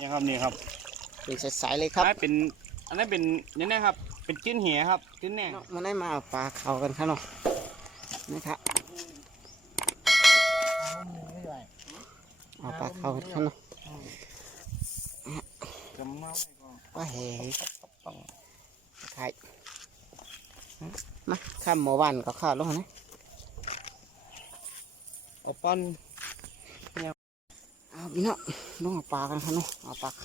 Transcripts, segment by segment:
นี่ครับนี่ครับเป็นสายๆเลยครับเป็นอันนั้นเป็นนี่นะครับเป็นจิ้นเหี่ยครับจิ้นแหน่มันได้มาเอาปลาเขากันครับเนาะนี่ครับเอาปลาเขากันครับเนาะว่าเฮ้ไข่มาข้ามหมู่บ้านก็ข้าวลงนะเอาป้อนเอาพี่น้องลงเอาปลากันครับเนาะเอาปลาเ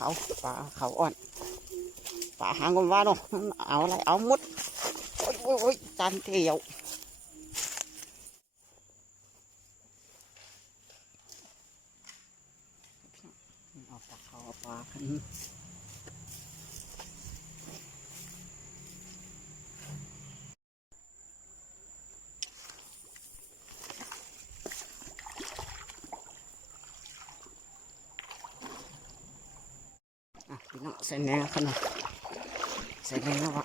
ขาอ่อนปลาหางกันว่าเนาะเอาอะไรเอาหมดโอ้ยจานเที่ยวเอาปลาเขาเอาปลากันพี่น้องใส่แหนขนาดใส่แหนแล้ววะ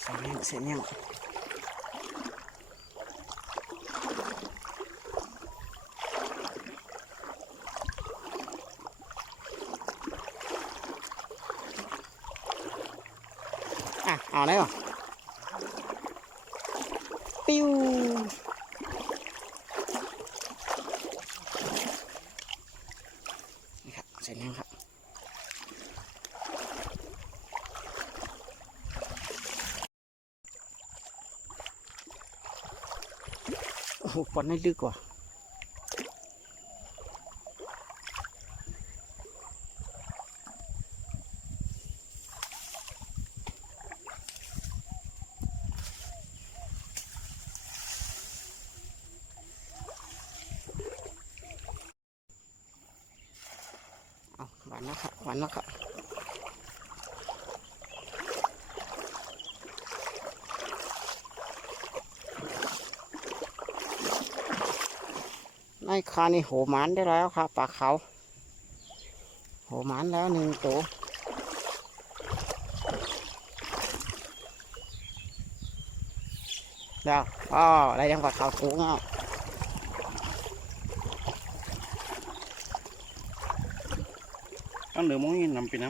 ใส่แหนเอาได้ป่ะปิ้วนี่ครับเสร็จแล้วครับโอ้โหปอนได้ลึกกว่าหวานแล้วครับหวานแล้วครับในคานี่โหหมันได้แล้วครับปลาเขาโหหมันแล้วหนึ่งตัวเดี๋ยวได้ยังปลาเขาสูงอ่ะต้องเหลือมองนี่นำไปน้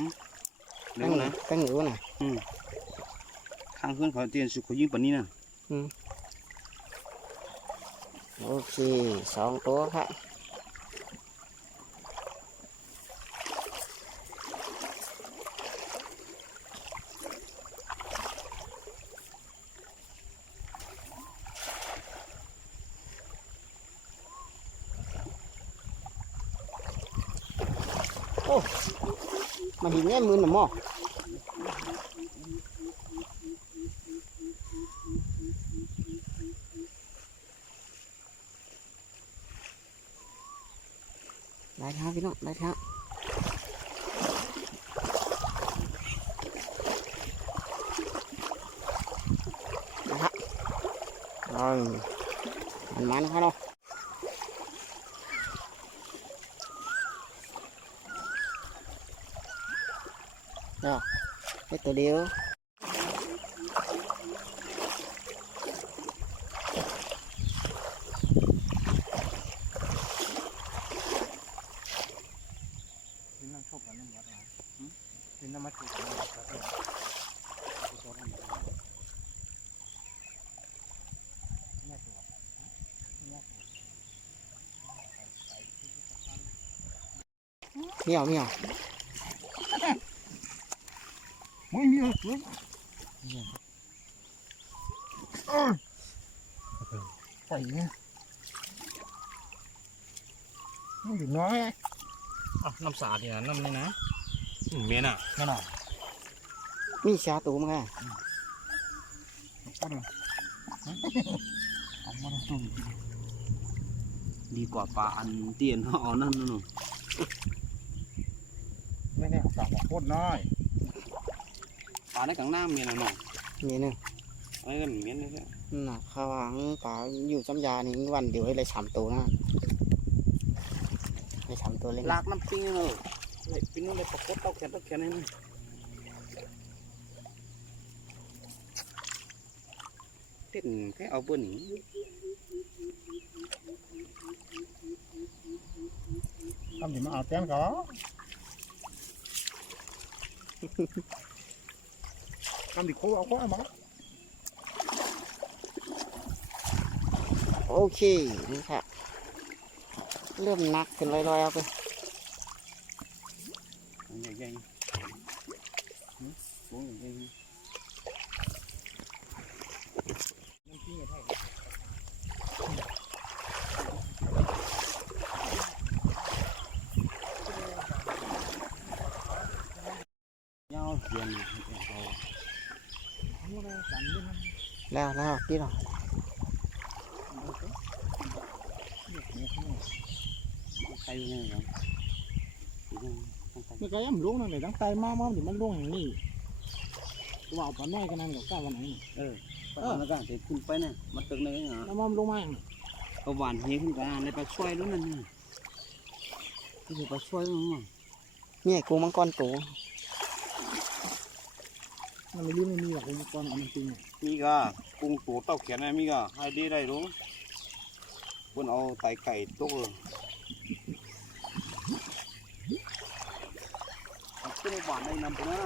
ำเดี๋ยวนะตั้งหนูน่ะข้างเพื่อนเขาเตียนสุขยิ่งกว่านี้นะโอเค2 ตัวครับโอ้มาหินแง่มือหน่ะหม้อได้ครับพี่น้องได้ครับนะครับมันครับเนาะเดี๋ยวให้ตัวเดียวเมียวไม่มีเลยใส่เนี่ยมันอยู่น้อยน้ำสาดเนี่ยน้ำนี่นะเมียน่ะแน่นอนมีชาตูมั้งค่ะดีกว่าปลาอันเตียนเอานั่นนู่นไม่แน่ปลาโคตรน้อยปลาได้กลางน้ำเมียน่ะหน่อยมีนึงอะไรกันเมียนี่ใช่น่ะข้าวหางปลาอยู่จำยานี่วันเดียวให้เลย3 ตัวนะเลย3 ตัวเล็กลากน้ำปิ้งเลยปิ้งเลยปลาโคตรเต้าแขนนี่ เต้นแค่เอาบนนี้ ทำอยู่มาเอาแต้มก็ทำดิโคเอาโคเอามา โอเคนี่ค่ะเริ่มหนักขึ้นลอยๆเอาไปใหญ่ๆใหญ่ยาวเขียนแล้วกี่หรอไปอยู่นี่ครับ ไม่ไกลย่ำลงนั่นเลยตั้งใจมากๆเดี๋ยวมันลงอย่างนี้ว่าเอาปลาน้อยกันนั่นกับก้าววันไหน แล้วก็จะขึ้นไปเนี่ยมาตึกเลยเหรอ แล้วมันลงมาอย่างนี้ ก็หวานเฮียขึ้นกันเลยปลาช่วยรู้นั่นนี่ที่คือปลาช่วยมั้งเนี่ยกูมังกรตัว มันไม่รู้ไม่มีหรอกอุปกรณ์เอามันจริง มีก็กุ้งตัวเต้าเขียนอะไรมีก็ให้ดีได้รู้บนเอาไตไก่ตัวขึ้นหวานได้นำไปนะ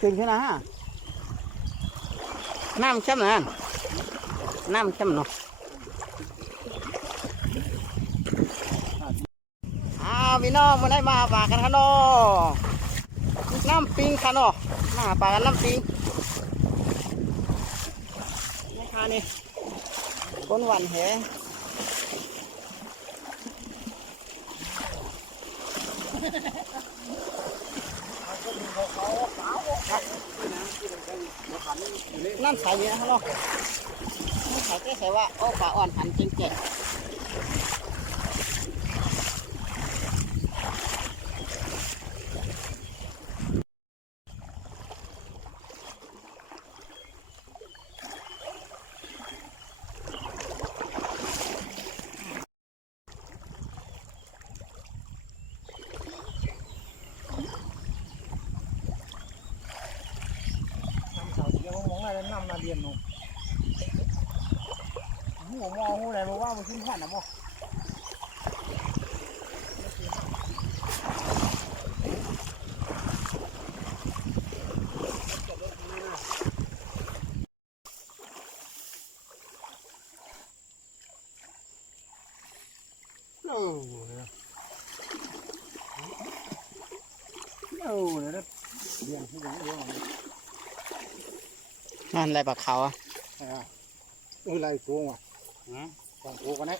ขึ้นขึ้นนะน้ำช้ำนะน้ำช้ำเนาะพี่น้องมาได้มาปากันค่ะเนาะน้ำปิงค่ะเนาะมาปากันน้ำปิงนี่ค่ะนี่ก้นหวานแหน้ำใสเนี่ยค่ะเนาะน้ำใสก็ใส่ว่าโอ้ปลาอ่อนหันเป็นแก่มองอะไรน้ำนาเดียนเนาะหัวมอหัวอะไรมาว่ามันขึ้นผ่านนะบ่เนี่ยเดียนที่อย่างเดียว นั่นอะไรปลาเขาอ่ะ อะไรตัววะของตัวกันไหน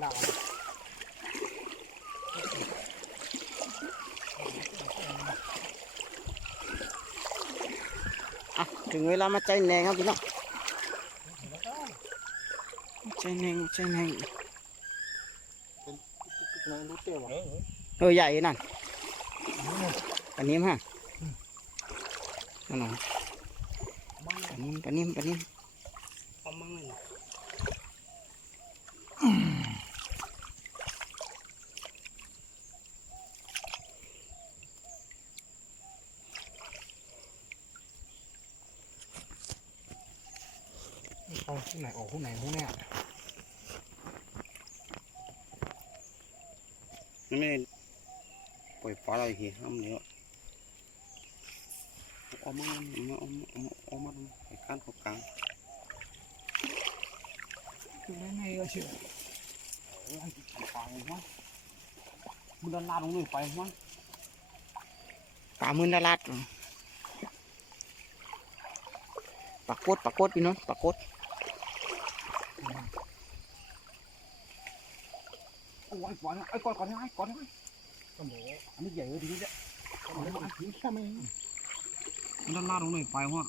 หนาว ถึงเวลามาใจแนงครับพี่น้องใจแนงใจแนง น้องรู้เตี้ยวะ ใหญ่นั่นปลานิ่มฮะนั่นน่ะปลานิ่มเอามั่งเลย เอาที่ไหนออกที่ไหนพวกเนี้ย ไม่ได้ปล่อยปลาอะไรทีห้ามเนี้ยเอามาไอ้การขอบกลาง คือไม่ให้ก็เชื่อ ปลาไงวะมันดันลาดลงเลยไปวะ ปลามืนดาลัดปลากดพี่น้องปลากด โอ้ยปล่อยไอ้ก่อนให้ก็บอก อัน อันนี้ใหญ่เลยทีนี้เนี่ย นี้มันถึงแค่ไม่ มันด้านล่างตรงไหนไปวะ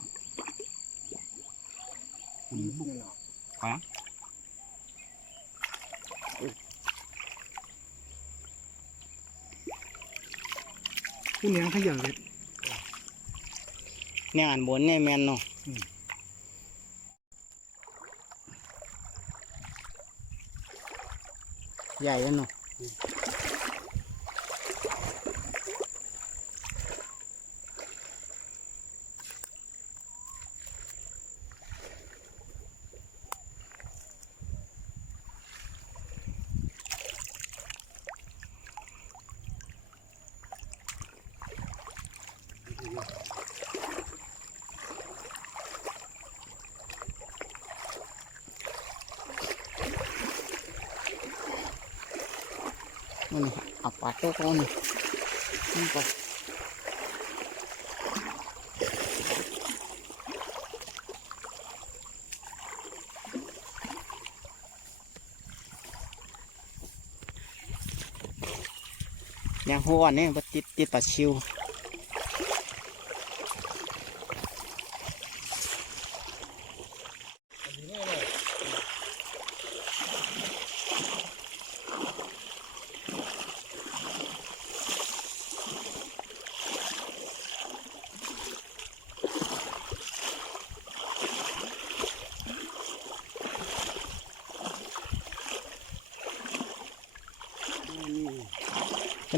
ไปอ่ะ ผู้เลี้ยงขยันเลย เนี่ยอันบนเนี่ยแมนเนาะใหญ่แล้วเนาะนี่เอาปลาโต๊ะก่อนนี่ก่อนยังหัวเนี่ยมันติดปลาชิว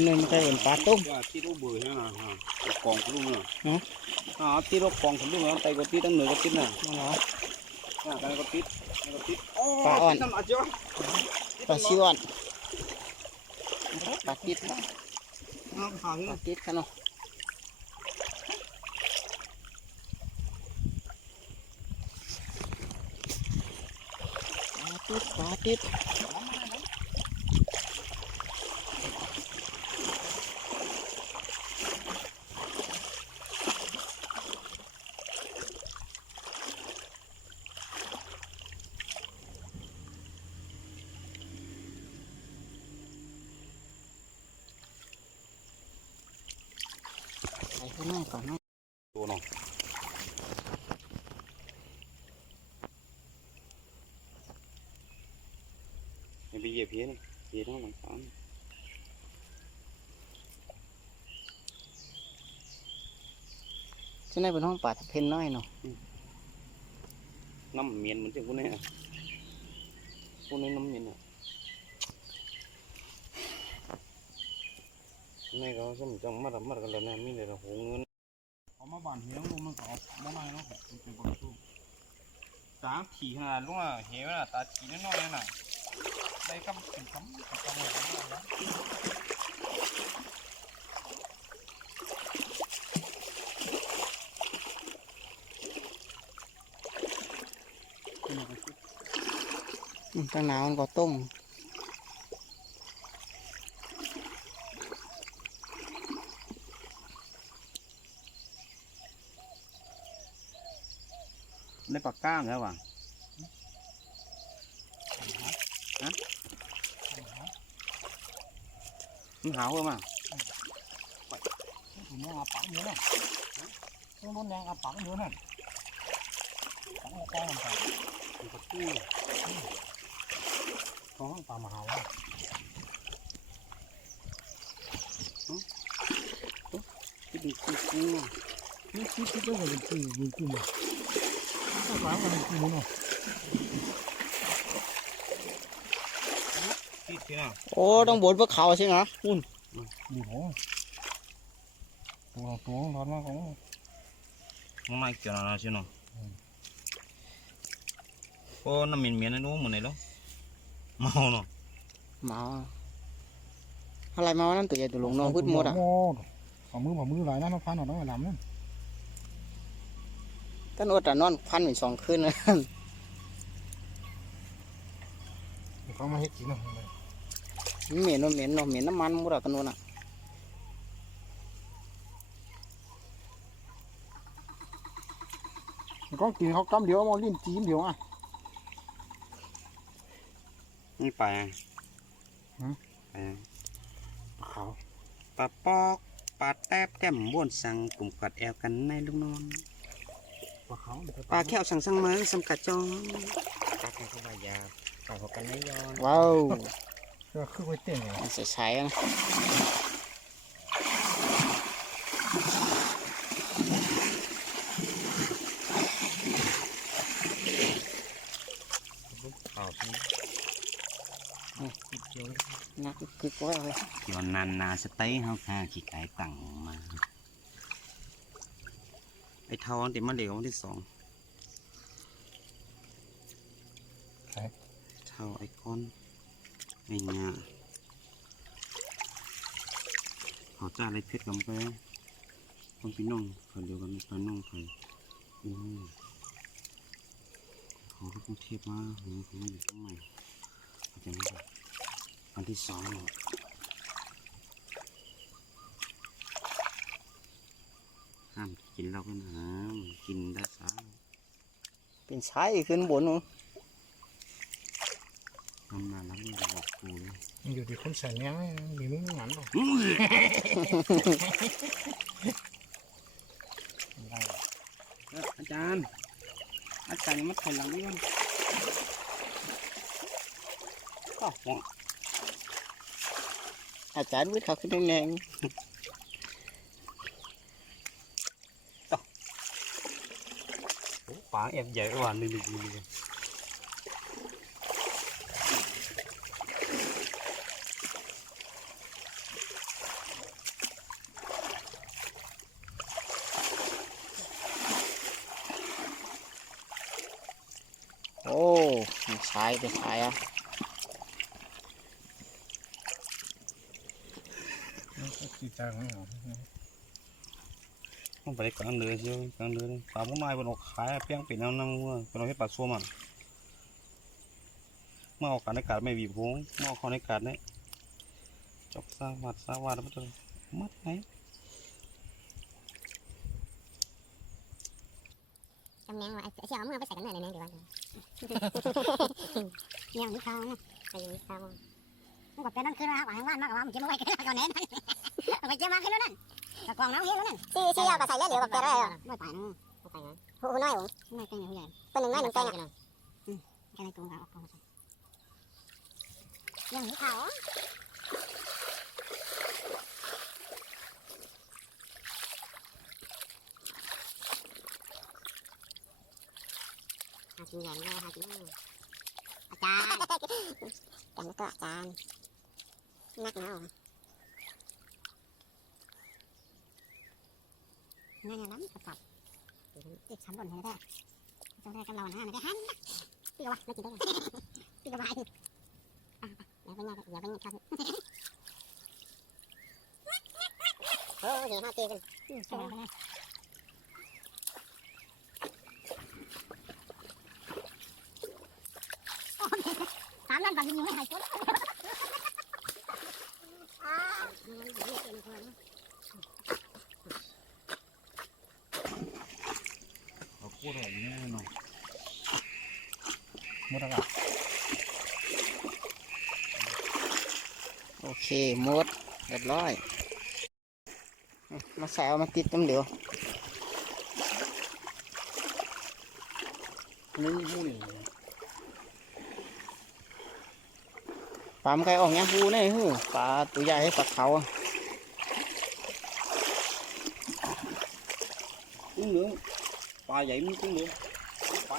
ก็เลยมันก็เห็นปลาตุ้ม ที่รูเบื่อใช่ไหมกองลูกเนาะที่รูกองลูกเนาะไตก็ติดตั้งเหนือก็ติดน่ะกันก็ติดปลาอ่อน น้ำอาเจ้า ปลาชิวอ่อนปลาติด น้ำขา ปลาติดกันเนาะปลาติดไปข้างหน้าก่อนนะ ตัวน้องไปเหยียบเพี้ยนี่เหยียบทั้งหลังฟ้าที่นี่เป็นห้องปลาเพนน้อยเนาะ น้ำเมียนเหมือนเจ้าพวกนี้พวกนี้น้ำเมียนอ่ะนี่ก็สมจังมัดกันแล้วนะมีแต่หัวเงิน เอามาบานเฮียงลงมันก็เอามาไม่เนาะเป็นปลาตู้ ตาขี่ขนาดลุงอ่ะเหวน่ะตาขี่น้อยๆน่ะได้คำถึงคำเลยนะตั้งหนาวมันก็ต้ม ได้ปากก้างแล้วว่ะมันหาวเหรอมา ถุงแดงอาปังเยอะนะต้องโดนแดงอาปังเยอะนะปังแก้มันไป มันก็ตู้ ท้องปลามาหาว ที่เป็นกู้ นี่คิดว่าเป็นคือมือกุ้งถ้าปลามันเป็นกุ้งเนาะ ที่ที่น่ะ โอ้ต้องบนพวกเขาใช่ไหมคุณ ดีโหตัวร้อนมากของ มันไม่เกี่ยวนะใช่ไหมโอ้น้ำเมียนๆนั่นรู้เหมือนไหนแล้วเมาเนาะ เมาอะไรมาวันนั้นตัวใหญ่ตัวหลงนอนพืชหมดอ่ะ เอามือหลายนะน้ำพันหน่อยต้องไปลำนั่น ท่านอดแต่นอนพันเป็น2 คืนนะ เขามาเฮ็ดกินนะ เหม็นเหม็นเหม็นน้ำมันหมดอ่ะกันนู้นอ่ะ ก็กินเขากำเดียวมาลิ้นจีนเดียวอ่ะ นี่ไปไป เขา ปลาปอก ปลาแต้บแก้มบ้วนสังกลุ่มกัดแอวกันในลูกนอน ปลาเขา ปลาแก้วสังเมืองสำกัดจอง ปลาเขาใบยาปลาเขากันไม่ย้อน ว้าว ก็คือไว้เต้นไง มันใสๆนะ ข่าวที่เกี่ยว นักคือก้อยเลย เกี่ยวนานนาสเต๊ะเฮาค่ะขี้ไก่ตั้งมาไอ้เท่าอันติดมาเหลววันที่2เท่าไอ้ก้อนไอ้เงี้ยเขาจ้าอะไรเพชรกันไปคนพี่น้องเขาเดียวกันพี่น้องเขาเขาลูกกรุงเทพมาเขามาอยู่ข้างในเขาจะไม่แบบวันที่2ห้ามกินเหล้ากันหากินได้สา เป็นใช้ขึ้นบนนู้น ทำนานแล้วไม่บอกกูเลย อยู่ที่คนใส่เนี้ยมีมึงหมันหรอ อาจารย์มัดไข่หลังนี่มันก็หัว อาจารย์วิทย์เขาขึ้นแรง ปลาแอบใหญ่กว่าหนึ่งๆโอ้ใช้ไปใช้อ่ะ จีจังเหรอ ต้องไปกลางเรือเชียวกลางเรือปลาพวกนายบนอกขายเพียงเป็นน้ำวัวเป็นเอาให้ปลาซัวมันเมื่อออกการในกาดไม่บีบพงเมื่อออกในกาดเนี่ยจบสวัสดิ์มันจะมัดไหม จำแนงว่าเชี่ยวเอามือไปใส่กันหน่อยเลยนะเดี๋ยวเนี่ยนี่ข้าวนะไปอยู่นี่ข้าวมันก็เป็นนั่นคือนะหวานว่านมากกว่ามันจะไม่ไหวกันก่อนแน่นไปเจ้ามาขึ้นแล้วนั่นตะกองน้ำเฮียแล้วนั่นชี้เอาไปใส่แล้วเดี๋ยวกับแกได้เหรอไม่ไปนะไม่ไปนะหูน้อยหูน้อยเป็นอย่างใหญ่เป็นหนึ่งน้อยหนึ่งเป็นอ่ะแกในกรงกับออกกองยังนี่ข้าวหากินใหญ่เลยหากินอาจารย์กันก็อาจารย์นักหนานั่นน้ำกับติดชั้นบนให้ได้ต้องได้กำลังนะได้ฮันพี่ก็ว่าไม่กินได้พี่ก็ว่าอย่าไปอย่าไปครับโอ้ยห้าตีกันถามนั่นบางทียังไม่หายตัวเราพูดอะไรอย่างนี้เนาะหมดแล้ว โอเคหมดเรียบร้อยมาใส่เอามาติดน้ำเดียว นี่มุ่ย ปลามันใครออกเงี้ยหูนี่ฮือปลาตัวใหญ่ให้ปลาเขาอะ กุ้งเหลืองปลาใหญ่มีกุ้งเหลืองไป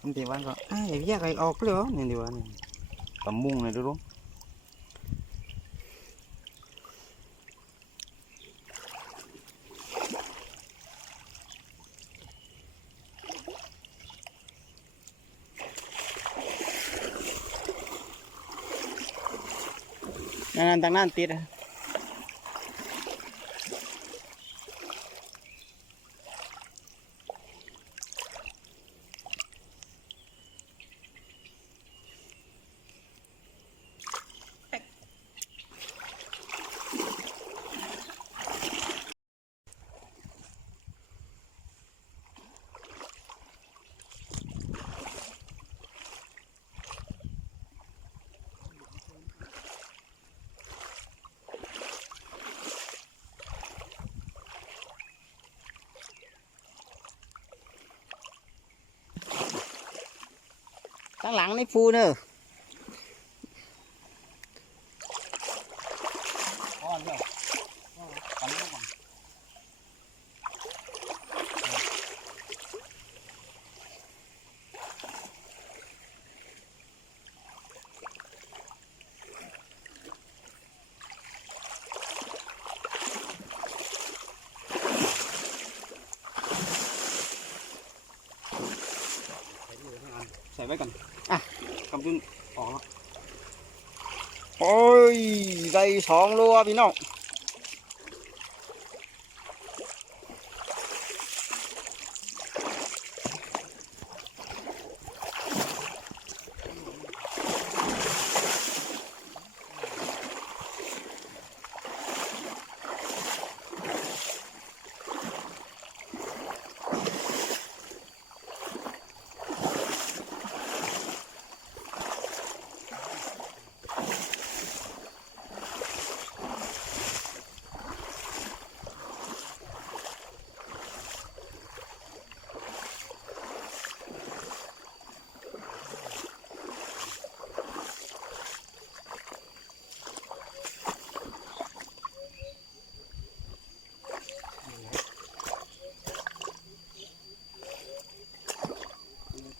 มันเดี๋ยววันก็ไอ้แยกไอ้ออกเลยนี่เดี๋ยววัน ตำมุงเลยดูดู นั่นต่างนั่นติดอะ างหลังนี่ฟูเนอะ อ๋อเดี๋ยวปันลูกก่อนใส่ไว้ก่อนกำลังออกแล้ว โอ้ยได้2 โลพี่น้อง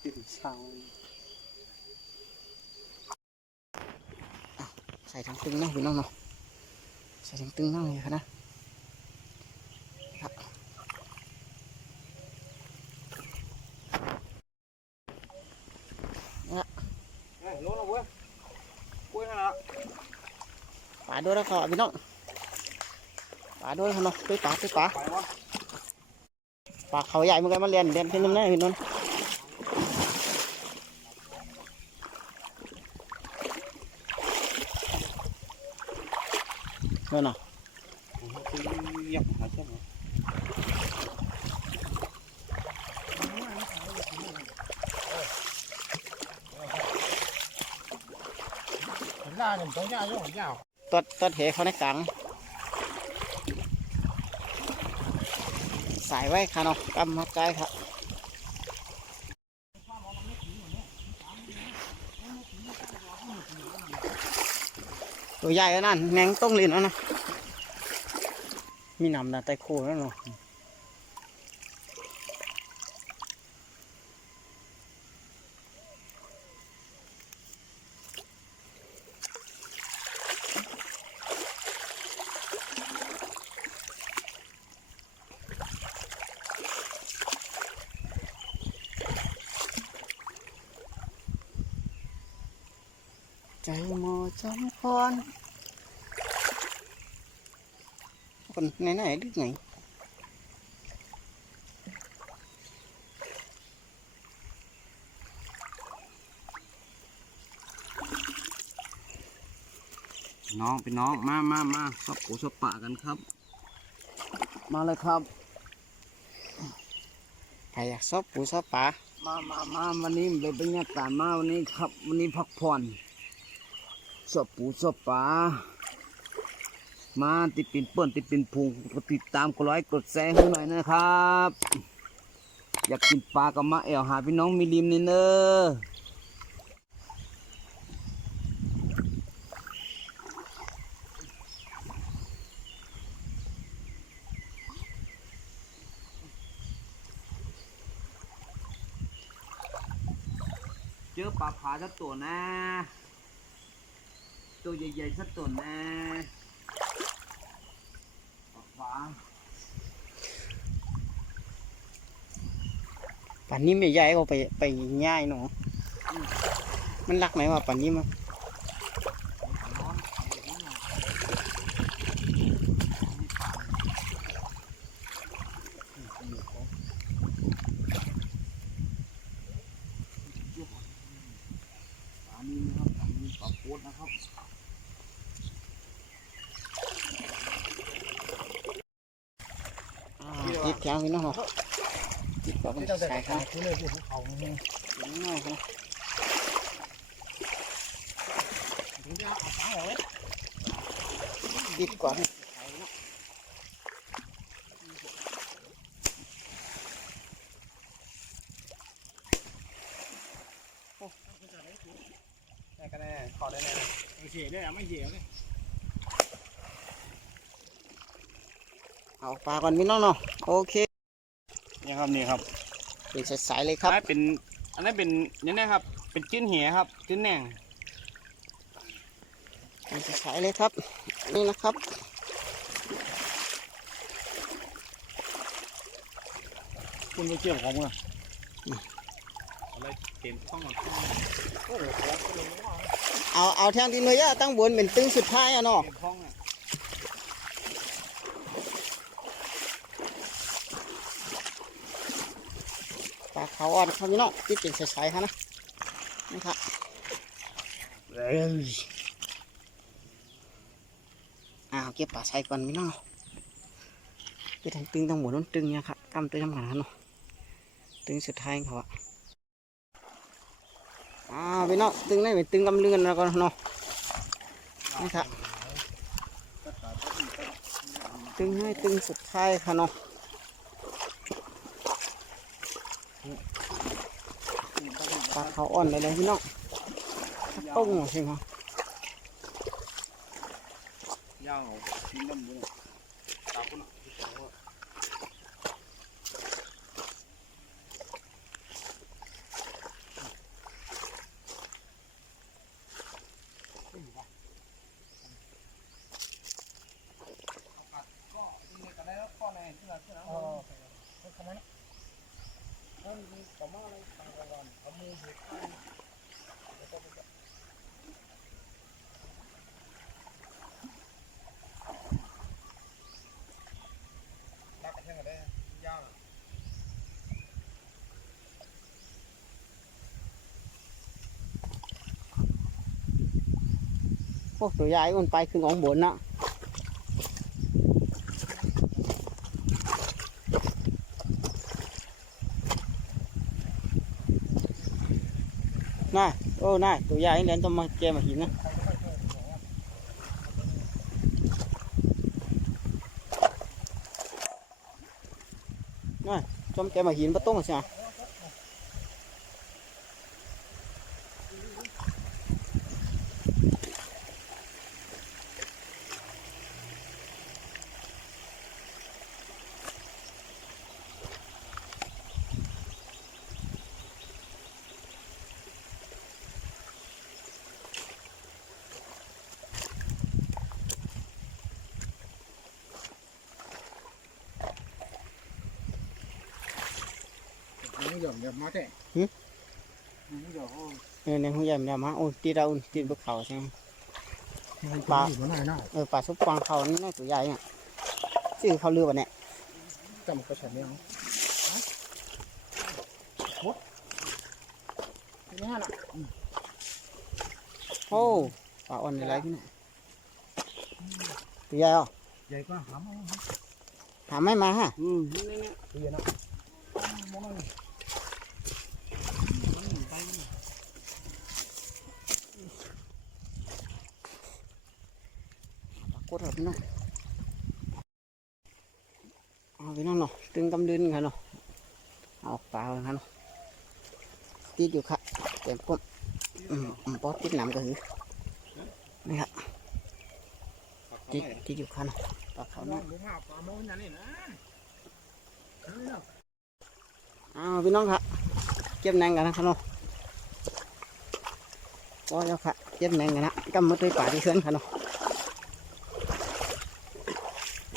ติดช่าง ใส่ถังตึงนะพี่น้องเนาะใส่ถังตึงนั่งเลยนะรู้แล้วเว้ยกล้วยนั่นแหละ ปลาด้วยแล้วครับพี่น้องปลาด้วยครับเนาะไปปลา ไปวะ ปลาเขาใหญ่เหมือนกันมาเรียนขึ้นน้ำแน่พี่น้องเมื่อน่ะ อยากหาเชือก เห็นหน้าเนี่ยตัวยาวโยกยาว ตัวเหเขาในกลางสายไว้ค่ะเนาะกำมาใจครับตัวใหญ่แล้วนั่นแหนงต้งลิ้นแล้วนะมีหนำนะไตโคแล้วเนาะ ใจหมอจำพรคนไหนดึกไหน น้องเป็นน้องมาชอบปูชอบปะกันครับ มาเลยครับ ใครอยากซอบปูซอบปลา มาวันนี้เป็นบรรยากาศมาวันนี้ครับวันนี้พักผ่อนชอบปูชอบปลามาติดปิ่นเปิ้นติดปิ่นพุงกดติดตามกดไลค์กดแชร์ให้หน่อยนะครับ อยากกินปลาก็มาแอวหาพี่น้องมีริมนี่เนอะเจอปลาผาสักตัวนะตัวใหญ่ๆสักตัวนะปลาผา ป่านนี้ไม่ใหญ่ก็ไปง่ายเนาะมันรักไหมว่าป่านนี้มั้ง อันนี้นะครับอันนี้ปลาโคตรนะครับ ติดแถวพี่น้องเนาะติดกับ ที่เราแต่ สาย ขา ครับ คือเลยที่ภูเขาเนี่ย ถึงน้อยครับ ถึงจะเอาปลาเอาไว้ ติดกว่า ได้ก็ได้ขอได้เลย โอเคได้ไม่เหี้ยเลย เอาปลาก่อนพี่น้องเนาะโอเค นี่ครับนี่ครับ เป็นสายๆเลยครับ อันนั้นเป็นนี่นะครับเป็นจิ้นเหี่ยครับจิ้นแหน่ง เป็นสายๆเลยครับนี่นะครับ คุณไปเกี่ยวของมึง อะไรเต็มท้องหมด เอาแทงดินเลยตั้งบนเป็นตึงสุดท้ายอะเนาะ เต็มท้องอ่ะ ปลาขาวอ่อนครับพี่น้องที่เป็นสายๆครับนะนี่ครับเก็บปลาใส่ก่อนพี่น้องที่ทางตึงต้องหมุนตึงเนี่ยครับกำตัวจำกัดเนาะตึงสุดท้ายเขาอะพี่น้องตึงได้เป็นตึงกำเลือนแล้วก็เนาะนี่ครับตึงให้ตึงสุดท้ายค่ะเนาะปลาเขาอ่อนเลยพี่น้องต้งใช่ไหม ยาวชิ้นดำด้วยตาคุณโอ้ตัวใหญ่มันไปคือของบนนะน่าโอ้น่าตัวใหญ่เล่นต้องมาเจมาหินนะน่าจอมเจมาหินประตูมาสิมึงหย่อมหย่อมมาแต่มึงหย่อม ในห้องใหญ่มันมาโอ้ตีเราตีบนเขาใช่ไหมปลา อยู่หน้าหน้า ปลาซุปกวางเขานี่น่าตัวใหญ่เนี่ยชื่อเขาเรือวะเนี่ย จำกระฉันไม่เอาหมดนี่ฮะน่ะ โอ้ปลาอ่อนอะไรพี่เนี่ยตัวใหญ่เหรอ ใหญ่กว่าหาม หาไม่มาฮะ นี่เรียนนะมองนี่ กดแบบพี่น้องพี่น้องเนาะตึงกำดึนค่ะเนาะเอาปลาค่ะเนาะติดอยู่ค่ะเต็มก้มปอติดน้ำก็คือนี่ค่ะติดอยู่ค่ะเนาะปลาเขา น้อ เนาะ งดูมาปลาโมนอย่างนี้นะ พี่น้องค่ะเก็บแหนงกันนะครับเนาะก็แล้วค่ะเก็บแหนงกันนะกำมือตัวป่าที่เขื่อนค่ะเนาะ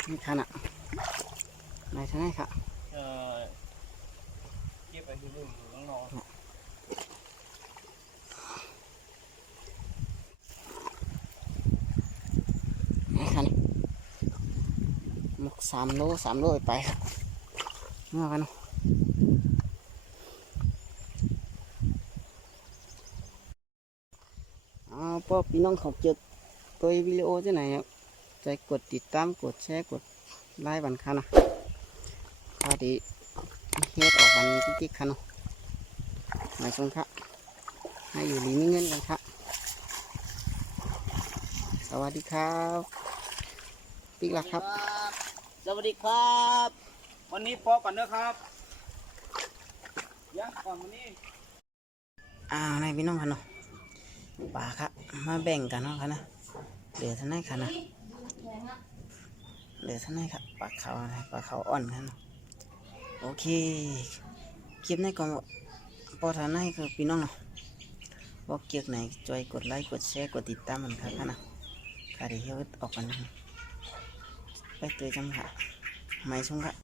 นี่ค่ะน่ะไหนท่านไหนค่ะ เก็บไปดูดูน้อง นี่ค่ะนี่หมก3 โลไปครับเมื่อกันเนาะพอพี่น้องเขาเจอตัววิดีโอที่ไหนใจกดติดตามกดแชร์กดไลค์บันค่ะนะพอดีเฮ็ดออกวันติ๊กๆค่ะเนาะหมายสงค่ะให้อยู่ดีมีเงินกันครับสวัสดีครับติ๊กละครับ สวัสดีครับ วันนี้พอก่อนนะครับยังก่อนวันนี้ ในพี่น้องค่ะเนาะ ปลาครับมาแบ่งกันเนาะครับนะเหลือเท่าไหร่ครับนะเหลือเท่าไหร่ครับปลาเขาอะไรปลาเขาอ่อนครับโอเคคลิปนี้ก็พอท่านไหนคือพี่น้องเนาะบอกเกี่ยวไหนจอยกดไลค์กดแชร์กดติดตามมันครับนะค่ะเดี๋ยวออกกันไปเจอกันค่ะไม่ชุ่มครับ